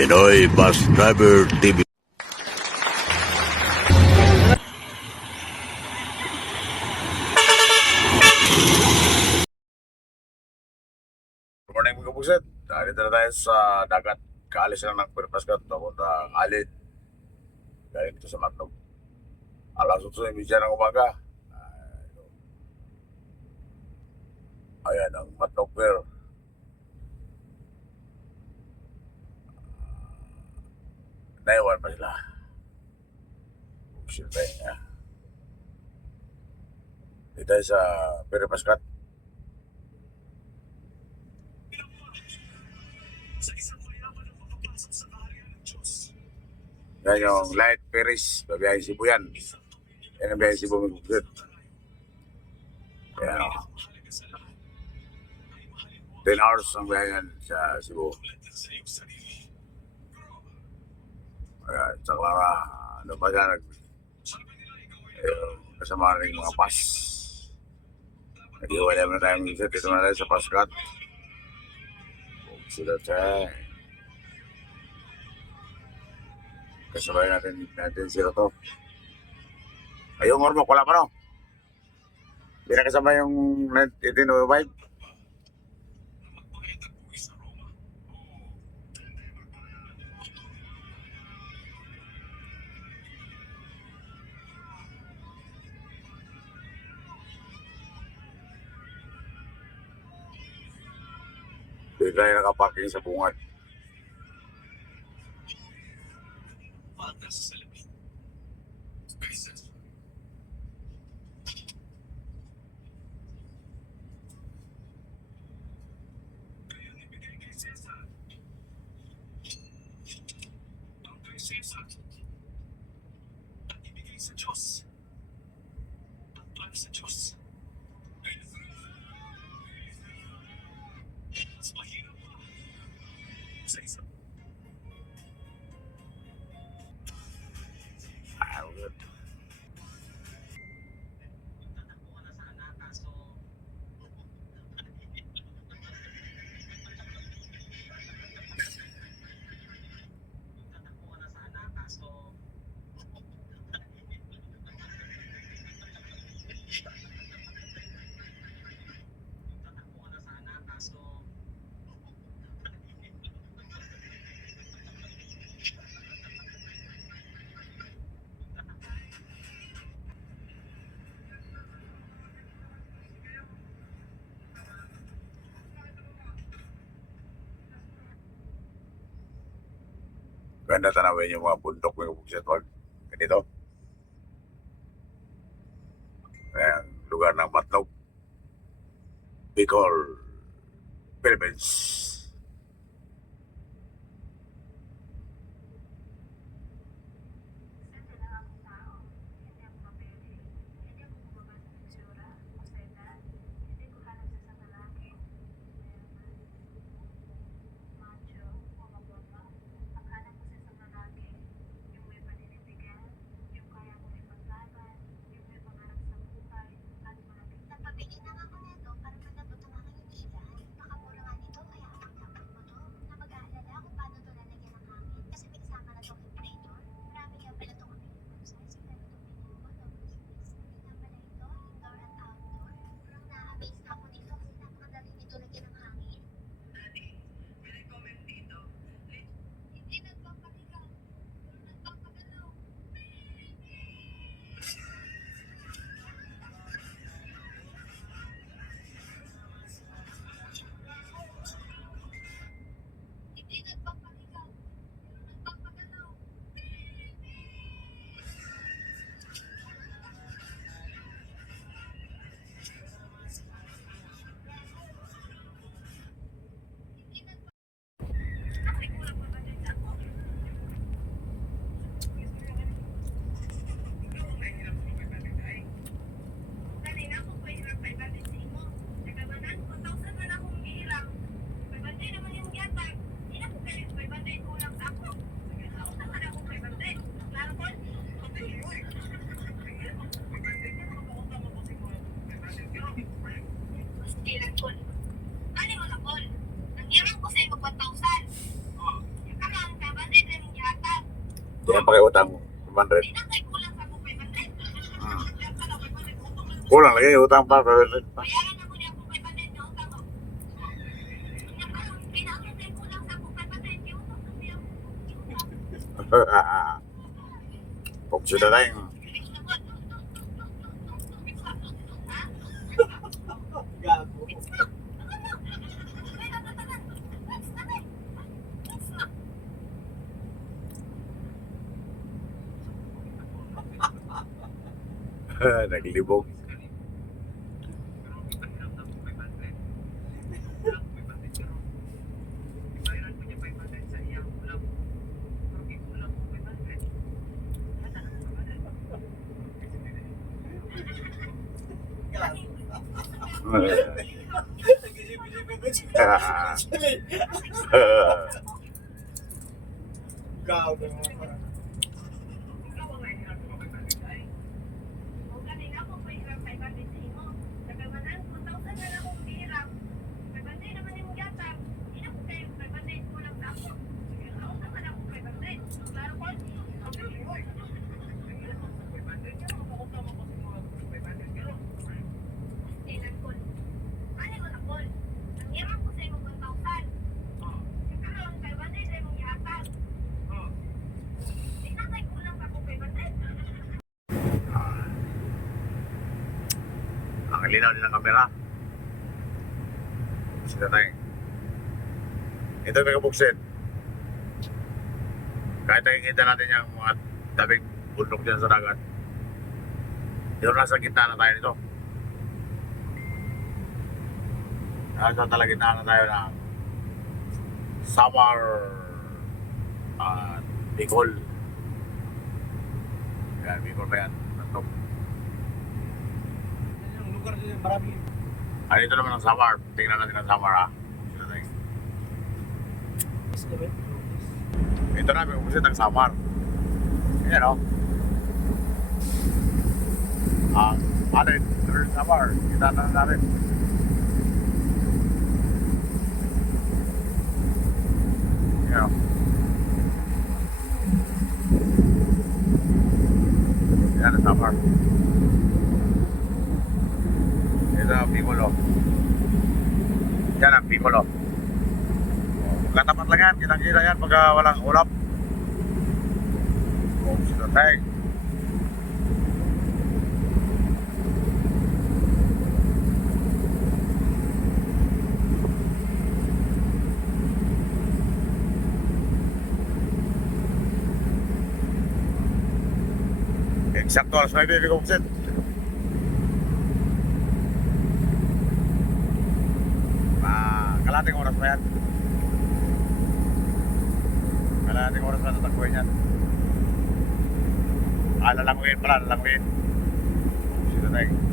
Pinoy Bus Driver TV. Good morning mga buset. Dito na tayo sa dagat. Kaalis lang ng Perpaskat papunta Alid. Galing dito sa Matnog. Alas 8:30 ng umaga. Ayan ang Matnog Pier. Naiwan pa sila. Bullshit tayo nga. Dito tayo sa Perpaskat. Yan yung Light Ferris. Babiyahin Cebu yan. Yan ang biyahin Cebu mga buset. Ayan o. 10 hours ang biyahin sa Cebu. Ayan, tsaka ano pa siya kasama rin mga pas. Nag-iwala na tayo minsan. Dito na tayo sa Paskat. Sila siya. Kasabay natin sila to. Ayun, Mormok, wala pa no? Hindi na kasama yung 1805. Dito tayo nakaparking sa bungad. Ganda tanawin yung mga bundok ng buksit. Ganito. Ayan, lugar ng Matnog. Bicol, Philippines. Kaya pakiutang 500. Hmm. Kulang lagi, utang pa, 500 pa. Kung sudah na yung Gago. naglibog. Gago. Ang linaw din ng kamera. Sila tayo. Ito may kabuksin. Kahit nakikita natin yung mga tabing bundok dyan sa dagat. Dito nasa gitna na tayo nito. Nasa talaga gitna na tayo ng Samar at Bicol. Yan, Bicol pa yan. Nantok. Yung lugar din marami. Dito naman ang Samar. Tingnan natin ang Samar ha. Sila tayo. Ito na, may ubusin ng Samar. Ayan o. Alin, there's Samar. Kita na natin. Ayan o. Ayan ang Samar. Ito ang Piccolo. Yan ang Piccolo. Katapat lang yan, kitang-kita yan pag walang ulap. Oh, sila tag. Eksakto alas 9, hindi ko buksit. Kalating oras pa yan. Kalating oras pa tatakbuhin yan. Lalanguin pala, lalanguin. Sino tayo?